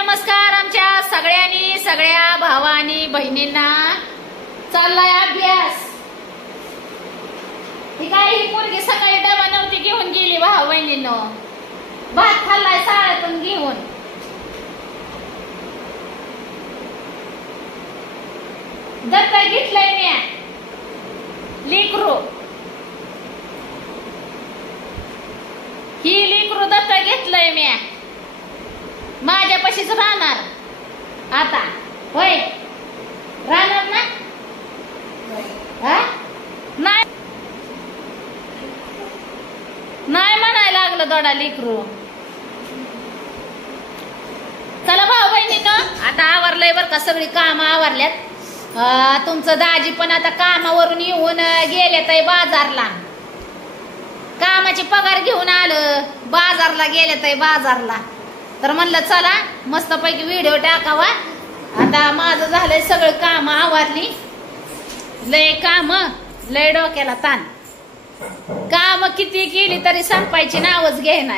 नमस्कार आमच्या सगळ्या भावानी बहिणींना चाललाय अभ्यास। ही काय ही पोरगी सकाळी डबा नव्हती घेऊन गेली भाऊ बहिणींनो, भात खाल्लाय शाळेतून घेऊन। दत्ता घेतलंय म्या लेकरू, ही लेकरू दत्ता घेतलंय म्या, माझ्यापाशीच राहणार आता। होय राहणार ना? नाही नाही म्हणायला लागलं दोडा लेकरू। चला भाऊ बहिणींनो, आता आवरलंय बर का, सगळी काम आवरल्यात। तुमचं दाजी पण आता कामावरून येऊन गेलेत बाजारला, कामाची पगार घेऊन आलं, बाजारला गेलेत बाजारला। तर म्हणलं चला मस्तपैकी व्हिडिओ टाकावा। आता माझं झालंय सगळं काम आवरली, लय काम, लय डोक्याला ताण। काम किती केली तरी संपायची नावच घेईना।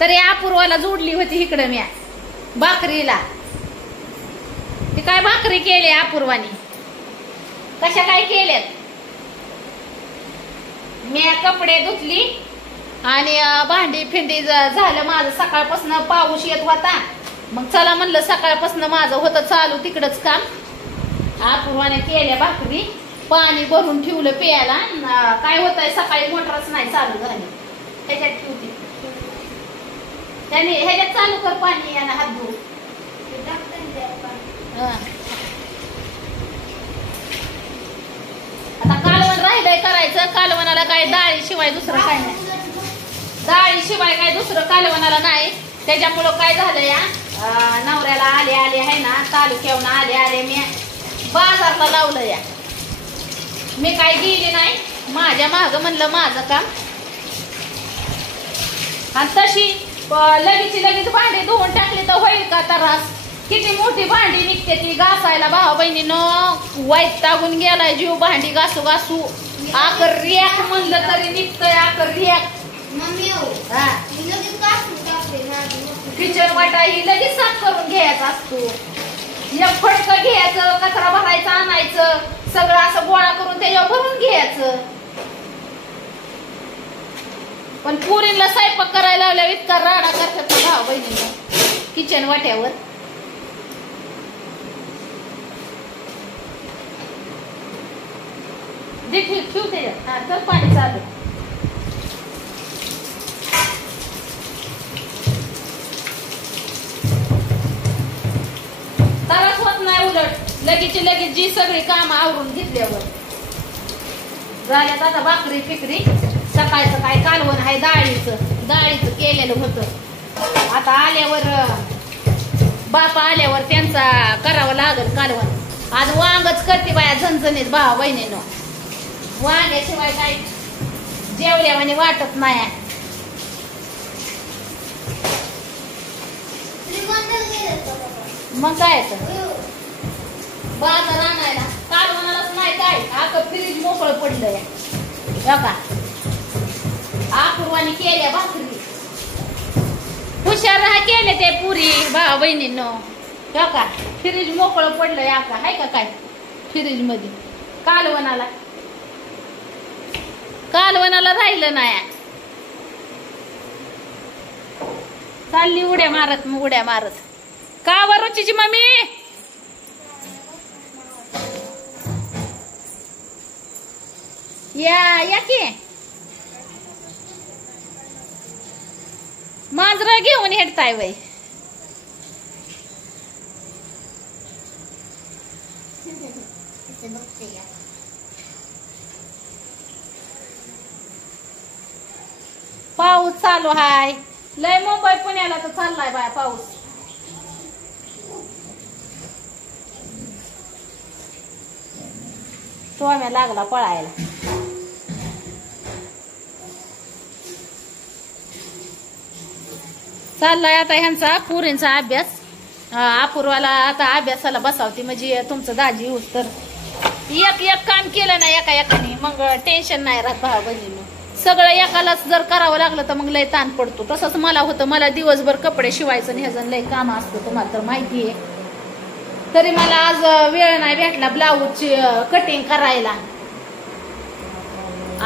तरी अपूर्वाला जोडली होती इकडं म्या भाकरीला। ती काय भाकरी केली अपूर्वानी, कशा काय केल्यात? म्या कपडे धुतली आणि भांडी फिंडी झालं माझं। सकाळपासून पाऊस येत होता, मग चला म्हणलं सकाळपासून माझं होतं चालू तिकडच काम। अपूर्वाने केल्या भाकरी, पाणी भरून ठेवलं प्यायला। काय होतंय सकाळी मोटरच नाही चालू झाली, ह्याच्यात ठेवते त्याने, ह्याच्यात चालू कर पाणी यानं हात धुवू। आता कालवण राहिलंय करायचं, कालवणाला काय डाळीशिवाय दुसरं काय नाही, डाळीशिवाय काय दुसरं कालवणाला नाही। त्याच्यामुळं काय झालं या नवऱ्याला आले आहे ना, तालुक्यावरून आले मी बाजारला लावलं या। मी काय गेली नाही, माझ्या माग म्हणलं माझं काम। आणि तशी लगेच भांडी धुवून टाकली तर होईल का त्रास? किती मोठी भांडी निघते ती घासायला भाऊ बहिणीनं, वैतागून गेलाय जीव भांडी घासू घासू। आकर रियाक म्हणलं तरी निघतंय आकर रियाक। किचन वाटा ही लगेच साफ करून घ्यायचा असतो, एक फडकं घ्यायचं, कचरा भरायचा आणायचं, सगळं असं गोळा करून त्याच्यावर भरून घ्यायचं। पण पुरीला स्वयंपाक करायला लावल्यावर इतका राडा करतात भाऊ बहिणीनं किचन वाट्यावर। ठेव त्याच्यात, हा तर पाणी चालू। त्रास होत नाही, उलट लगेच जी सगळी काम आवरून घेतल्यावर झाल्यात। आता भाकरी फिकरी सकाळचं काय कालवण आहे डाळीचं केलेलं होतं। आता आल्यावर बापा आल्यावर त्यांचा करावं लागल कालवण। आज वांगच करते बाया झणझणीत भावा बहिणीनं, वांग्याशिवाय काय जेवल्यावानी वाटत नाही। मग काय बाजार आणायला कालवणालाच नाही काय, आता फ्रीज मोकळं पडलंय का। अपूर्वाने केल्या भाकरी, हुशार केले ते पुरी भावा बहिणींनो का। फ्रीज मोकळं पडलंय का, हाय का काय फ्रीज मध्ये? कालवणाला राहिलं नाही, चालली उड्या मारत। का वर रुचीची मम्मी? या की मांजरा घेऊन हेडताय वय? पाऊस चालू हाय लय, मुंबई पुण्याला तर चाललाय बाय पाऊस। टोम्या लागला पळायला। चाललाय आता ह्यांचा पुरींचा अभ्यास। अपूर्वाला आता अभ्यासाला बसावती, म्हणजे तुमचं दाजी येऊस तर एक काम केलं ना एकाने, मग टेन्शन नाही राहत भाऊ बहिणीनं। सगळं एकालाच जर करावं लागलं तर मग लय ताण पडतो. तसंच मला होतं, मला दिवसभर कपडे शिवायचं आणि ह्याचं लय काम असतं, तुम्हाला तर माहिती आहे. तरी मला आज वेळ नाही भेटला ब्लाऊजची कटिंग करायला.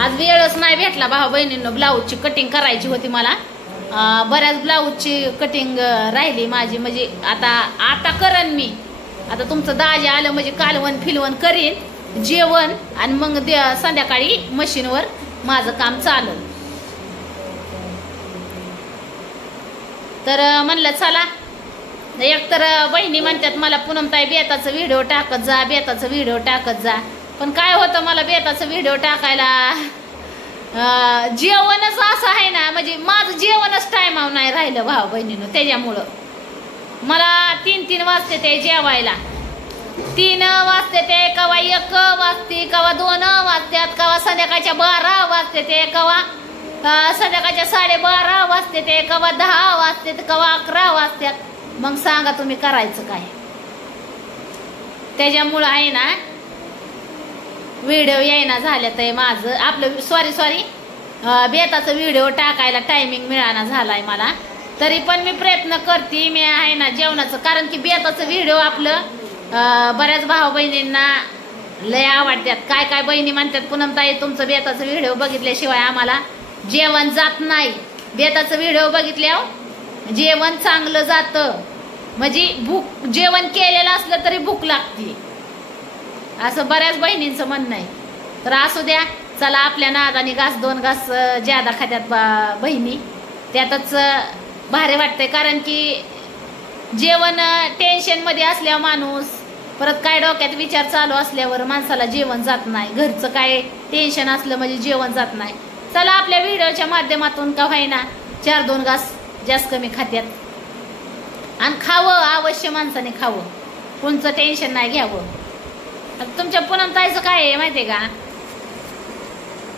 आज वेळच नाही भेटला भाऊ बहिणींनो. ब्लाऊजची कटिंग करायची होती मला. बऱ्याच ब्लाऊजची कटिंग राहिली माझी. म्हणजे आता करेन मी. आता तुमचं दाजी आलं म्हणजे कालवण फिलवण करीन, जेवण, आणि मग संध्याकाळी मशीनवर माझं काम चालू. तर म्हणलं चला, एक तर बहिणी म्हणतात मला पूनमताई बेताचं व्हिडिओ टाकत जा, बेताचं व्हिडिओ टाकत जा. पण काय होतं, मला बेताचं व्हिडिओ टाकायला जेवणच असं आहे ना, म्हणजे माझं जेवणच टायमावर नाही राहिलं भाऊ बहिणीनं. त्याच्यामुळं मला 3 वाजते ते जेवायला. 3 वाजते ते, कवा 1 वाजते, कवा 2 वाजतात, कवा संध्याकाळच्या 12 वाजते ते, कवा संध्याकाळच्या 12:30 वाजते ते, कवा 10 वाजते, कवा 11 वाजतात. मग सांगा तुम्ही करायचं काय? त्याच्यामुळं आहे ना व्हिडिओ येईना झाल्या तर माझं आपलं सॉरी बेताचं व्हिडिओ टाकायला टायमिंग मिळाना झालाय मला. तरी पण मी प्रयत्न करते. मी आहे ना जेवणाचं, कारण की बेताचं व्हिडिओ आपलं बऱ्याच भाऊ बहिणींना लय आवडतात. काय काय बहिणी म्हणतात, पूनमताई तुमचं बेताचं व्हिडिओ बघितल्याशिवाय आम्हाला जेवण जात नाही. बेताचं व्हिडिओ बघितल्यावर जेवण चांगलं जातं. म्हणजे जेवण केलेलं असलं तरी भूक लागते, असं बऱ्याच बहिणींचं म्हणणं आहे. तर असू द्या, चला आपल्या नादाने घास 2 घास ज्यादा खात्यात बहिणी, त्यातच भारी वाटतंय. कारण की जेवण टेन्शनमध्ये असल्यावर माणूस, परत काय डोक्यात विचार चालू असल्यावर माणसाला जेवण जात नाही. घरचं काय टेन्शन असलं म्हणजे जेवण जात नाही. चला आपल्या व्हिडिओच्या माध्यमातून का होईना 4-2 घास जास्त कमी खात्यात, आणि खावं अवश्य, माणसाने खावं, कोणचं टेन्शन नाही घ्यावं. तुमच्या पूनमताईचं काय आहे माहितीये का,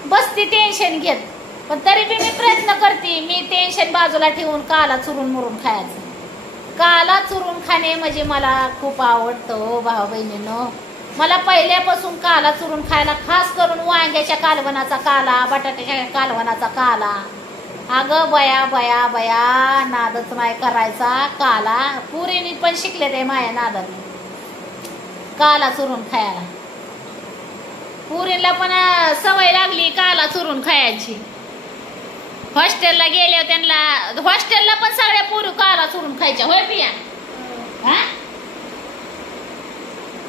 बसती टेन्शन घेत, पण तरी बी मी प्रयत्न करते. मी टेन्शन बाजूला ठेवून काला चुरून मुरून खायचं. काला चुरून खाणे म्हणजे मला खूप आवडतं भाऊ बहिणींनो. मला पहिल्यापासून काला चुरून खायला, खास करून वांग्याच्या कालवणाचा काला, बटाट्याच्या कालवणाचा काला. अगं बया बया बया, नादच नाही करायचा काला. पुरीनी पण शिकले ते माया नादाने काला चुरून खायला. पुरीला पण सवय लागली काला चुरून खायची. हॉस्टेलला गेले त्यांना, हॉस्टेलला पण सगळ्या पुरी काला चुरून खायच्या. होय पिया?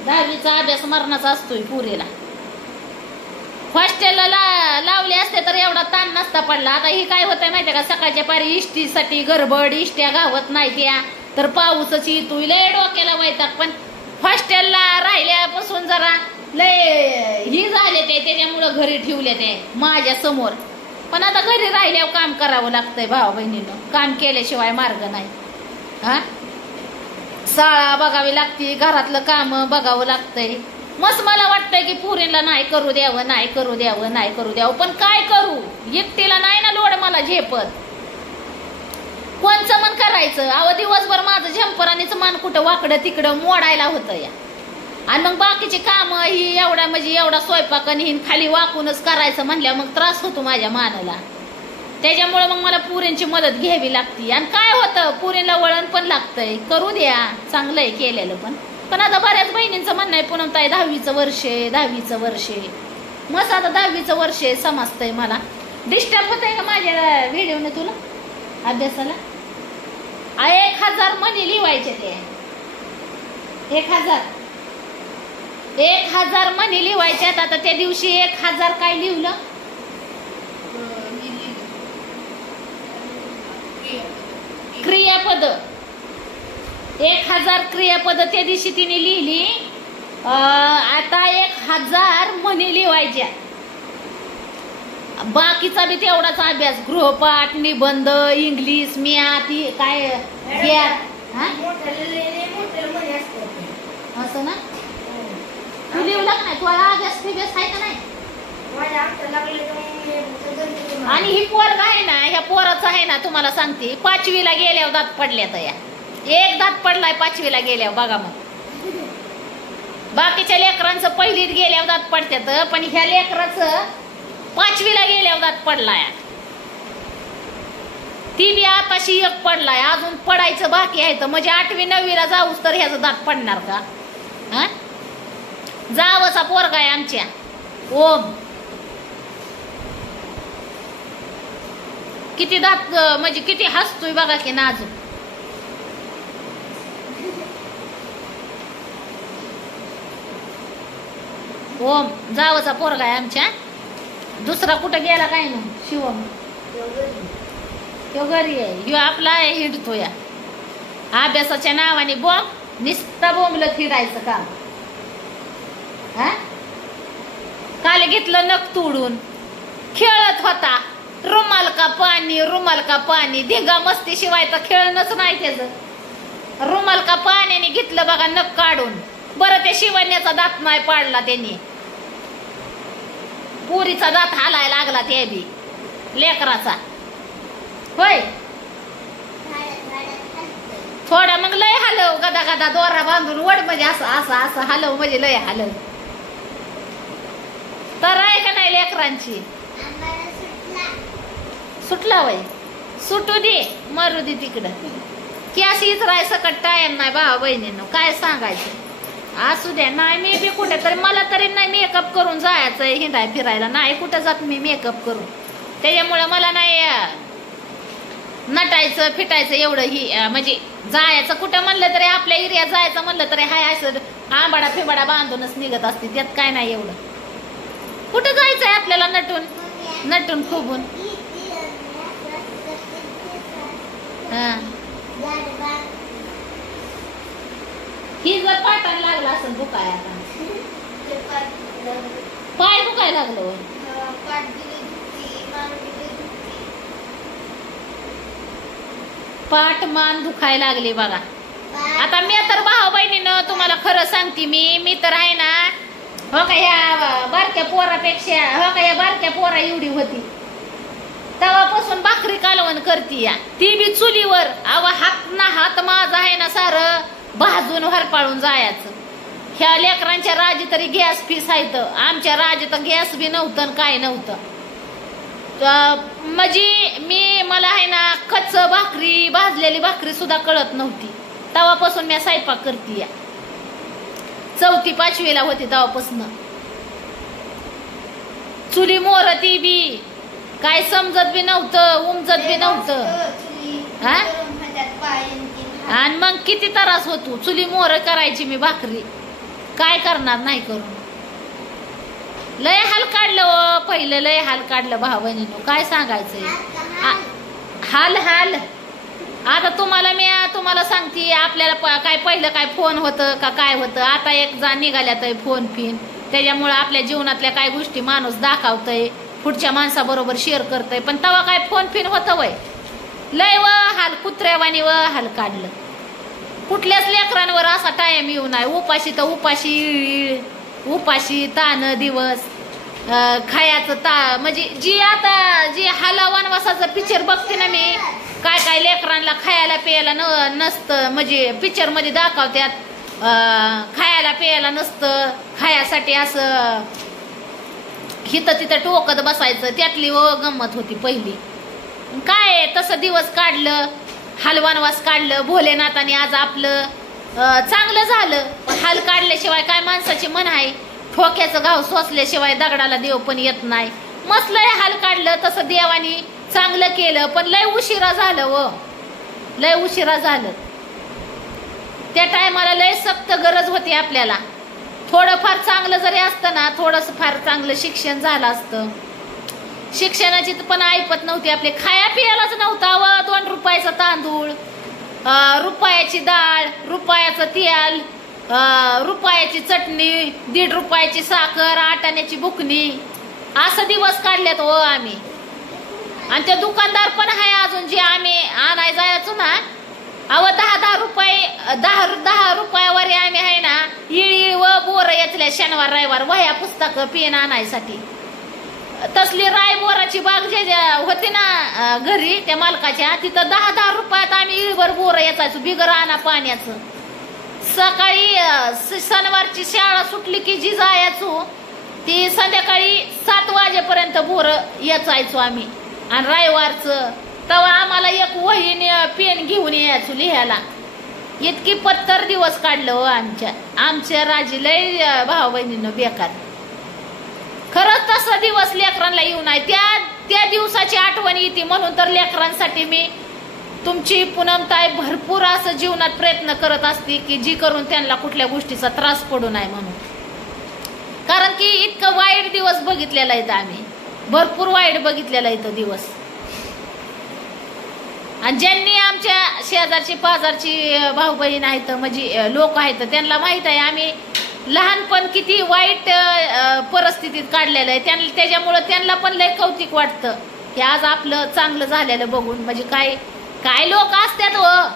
10वीचा अभ्यास मरणाचा असतोय पुरीला. हॉस्टेलला लावले असते तर एवढा ताण नसता पडला. आता ही काय होतंय माहितीये का, सकाळच्या पारी इष्टीसाठी गडबड, इष्ट्या गावत नाही त्या, तर पाऊसच येतोय, लय डोक्याला वैताग. पण हॉस्टेलला राहिल्यापासून जरा लय ही झाले ते, त्याच्यामुळं घरी ठेवले ते माझ्या समोर. पण आता घरी राहिल्यावर काम करावं लागतंय भाऊ बहिणीनं. काम केल्याशिवाय मार्ग नाही. शाळा बघावी लागते, घरातलं काम बघावं लागतंय. मस्त मला वाटतंय की पुरीला नाही करू द्यावं, नाही करू द्यावं, नाही करू द्यावं. पण काय करू, एकटीला नाही ना लोड मला झेपत. कोणचं मन करायचं? अहो दिवसभर माझं झंपरानीचं मन कुठं वाकडं तिकडं मोडायला होतं या. आणि मग बाकीची कामं ही एवढा स्वयंपाक आणि खाली वाकूनच करायचं म्हणल्या मग त्रास होतो माझ्या मानाला. त्याच्यामुळे मग मला पुरींची मदत घ्यावी लागती. आणि काय होतं, पुरीला वळण पण लागतंय. करू द्या, चांगलंय केलेलं. पण आता बऱ्याच बहिणींचं म्हणणं आहे, पूनमताई 10वीचं वर्ष आहे, 10वीचं वर्ष आहे. मस्त आता 10वीचं वर्ष आहे समजतंय मला. डिस्टर्ब होतंय का माझ्या व्हिडिओने तुला अभ्यासाला? 1000 म्हणी लिवायचे ते. 1000 म्हणी लिवायच्यात. आता त्या दिवशी 1000 काय लिहिलं? क्रियापद. 1000 क्रियापद त्या दिवशी तिने लिहिली. आता 1000 म्हणी लिवायच्या. बाकीचा बी तेवढाच अभ्यास, गृहपाठ, निबंध, इंग्लिश, मॅथ, काय असं ना. तू लिहिला का नाही? तुला अभ्यास आहे का नाही? आणि ही पोरगा आहे ना, ह्या पोराचं आहे ना, तुम्हाला सांगते 5वीला गेल्यावर दात पडल्यात या. एक दात पडलाय 5वीला गेल्यावर. बघा मग बाकीच्या लेकरांचं 1लीत गेल्यावर दात पडतात, पण ह्या लेकराचं 5वीला गेल्यावर दात पडलाय. ती बी आताशी एक पडलाय, अजून पडायचं बाकी आहे. तर म्हणजे 8वी 9वीला जाऊस तर ह्याचं दात पडणार का? हा, जावचा पोरगा आहे आमच्या ओम. किती दात म्हणजे किती हसतोय बघा की नाजूक. ओम जावचा पोरगा आहे आमच्या. दुसरा कुठं गेला काय ना शिवम, तो घरी आहे. ह्यो आपला आहे हिंडतो या अभ्यासाच्या नावाने बॉम्ब निस्ता बोंबलं फिरायचं काम. हा, काल घेतलं नख तोडून खेळत होता. रुमाल का पाणी, रुमाल का पाणी, धिंगा मस्ती शिवाय तर खेळणंच नाही त्याचं. रुमाल का पाण्याने घेतलं बघा नख काढून. बरं ते शिवण्याचा दात नाही पाडला त्यांनी, पोरीचा दात हालायला लागला ते बी लेकराचा. होय थोडा मग लय हलव, गदा गदा दोरा बांधून वड म्हणजे असं असं असं हलव म्हणजे लय हलव. तर आहे का नाही लेकरांची? सुटला वय, सुटू दे मरू दे तिकडं. की अशी इतराय सकट टाइम नाही भावा बहिणींनो, काय सांगायचं. असू द्या. नाही मी बी कुठे तरी, मला तरी नाही मेकअप करून जायचंय हिंडाय फिरायला. नाही कुठं जात मी मेकअप करून, त्याच्यामुळं मला नाही नटायचं फिटायचं एवढं ही म्हणजे जायचं कुठं म्हणलं तरी, आपल्या एरियात जायचं म्हणलं तरी हाय असं आंबाडा फिबाडा बांधूनच निघत असते. त्यात काय नाही एवढं. कुठं जायचंय आपल्याला नटून नटून खुबून. हा, ही जर पाटाला लागला असं दुखाय, आता पाय दुखाय लागलो. पाठ मान दुखाय लागले बघा. आता मी तर भाऊ बहिणीनं तुम्हाला खरं सांगते, मी तर आहे ना, हो का ह्या बारक्या पोरापेक्षा, हो का या बारक्या पोरा एवढी होती तेव्हापासून भाकरी कालवण करती या, ती बी चुलीवर. हात ना हात माझा आहे ना सारं भाजून हरपाळून जायचं. ह्या लेकरांच्या राजी तरी गॅस फीस आहेत, आमच्या राजी तर गॅस बी नव्हतं काय नव्हतं. म्हणजे मला आहे ना कच्च भाकरी भाजलेली भाकरी सुद्धा कळत नव्हती. तेव्हापासून मी स्वयंपाक करते या. 4वी 5वीला होती तेव्हापासून. चुली मोर ती बी काय समजत बी नव्हतं, उमजत बी नव्हतं. हा, आणि मग किती त्रास होतो. चुली मोर करायची मी भाकरी, काय करणार नाही करून. लय हाल काढलं पहिलं, लय हाल काढलं भाऊ बहिणीनो, काय सांगायचंय. हाल हाल. आता तुम्हाला सांगते, आपल्याला काय पहिलं काय फोन होतं का काय होतं. आता एक जा निघाल्यात फोन फिन, त्याच्यामुळे आपल्या जीवनातल्या काय गोष्टी माणूस दाखवतय, पुढच्या माणसाबरोबर शेअर करतय. पण तेव्हा काय फोन फिन होतं वय. लय व हाल कुत्र्यावानी व हाल काढलं. कुठल्याच लेकरांवर असा टाइम येऊ नये. उपाशी तर उपाशी तान दिवस खायचं म्हणजे जी हाला वनवासाचं पिक्चर बघते ना मी, काय काय लेकरांना खायला प्यायला नसतं. म्हणजे पिक्चर मध्ये दाखवत्यात खायला प्यायला नसतं, खायासाठी असं हिथं तिथं टोकत बसायचं. त्यातली व गंमत होती पहिली. काय तसं दिवस काढलं, हलवानवास काढलं. भोलेनाथाने आज आपलं चांगलं झालं. हाल काढल्याशिवाय काय माणसाची मन आहे. ठोक्याचं घाव सोसल्याशिवाय दगडाला देव पण येत नाही. मस्त लय हाल काढलं, तसं देवानी चांगलं केलं. पण लय उशिरा झालं व लय उशिरा झालं. त्या टायमाला लय सक्त गरज होती आपल्याला. थोडंफार चांगलं जरी असतं ना, थोडंसं फार चांगलं शिक्षण झालं असतं. शिक्षणाची पण ऐपत नव्हती. आपले खाया पियालाच नव्हता व 2 रुपयाचा तांदूळ, रुपयाची डाळ, रुपयाचं तेल, रुपयाची चटणी, 1.5 रुपयाची साखर, आटाण्याची बुकणी, असं दिवस काढल्यात व आम्ही. आणि ते दुकानदार पण आहे अजून, जे आम्ही आणाय जायचो ना, 10 रुपये 10 रुपयावर आम्ही आहे ना इळी व बोर याचल्या शनिवार रविवार वह्या पुस्तकं पेन आणायसाठी. तसली रायबोराची बाग जे होती ना घरी त्या मालकाच्या, तिथं 10 रुपयात आम्ही इळभर बोर याचायचो बिगर आणा पाण्याचं. सकाळी शनिवारची शाळा सुटली की जी जायचो ती संध्याकाळी 7 वाजेपर्यंत बोर याचायचो आम्ही. आणि रविवारचं तेव्हा आम्हाला एक वही पेन घेऊन यायचो लिहायला. इतकी पत्तर दिवस काढलं हो आमच्या राजी. लय भाऊ बहिणीनं बेकार. खरंच तसा दिवस लेकरांना येऊ नये. त्या दिवसाची आठवण येते. म्हणून तर लेकरांसाठी मी तुमची पूनमताई भरपूर असं जीवनात प्रयत्न करत असते की जी करून त्यांना कुठल्या गोष्टीचा त्रास पडू नये म्हणून. कारण की इतकं वाईट दिवस बघितलेला आहे आम्ही. भरपूर वाईट बघितलेला आहे दिवस. आणि ज्यांनी आमच्या शेजारची पाजारची भाऊ बहीण आहेत म्हणजे लोक आहेत त्यांना माहित आहे आम्ही लहानपण किती वाईट परिस्थितीत काढलेलं आहे. त्याच्यामुळं त्यांना पण लय कौतिक वाटतं की आज आपलं चांगलं झालेलं बघून. म्हणजे काय लोक असतात हो.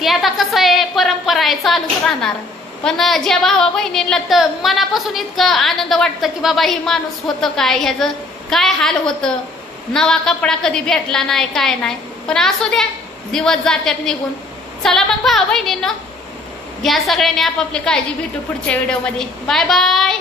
ते आता कसं आहे परंपरा आहे चालूच राहणार. पण ज्या भावा बहिणींना तर मनापासून इतकं आनंद वाटतं की बाबा ही माणूस होतं काय, ह्याचं काय हाल होतं. नवा कपडा कधी भेटला नाही काय नाही. पण असू द्या दिवस जात्यात निघून. चला मग भाऊ बहिणींनो घ्या सगळ्यांनी आपापली काळजी. भेटू पुढच्या व्हिडिओमध्ये. Bye bye.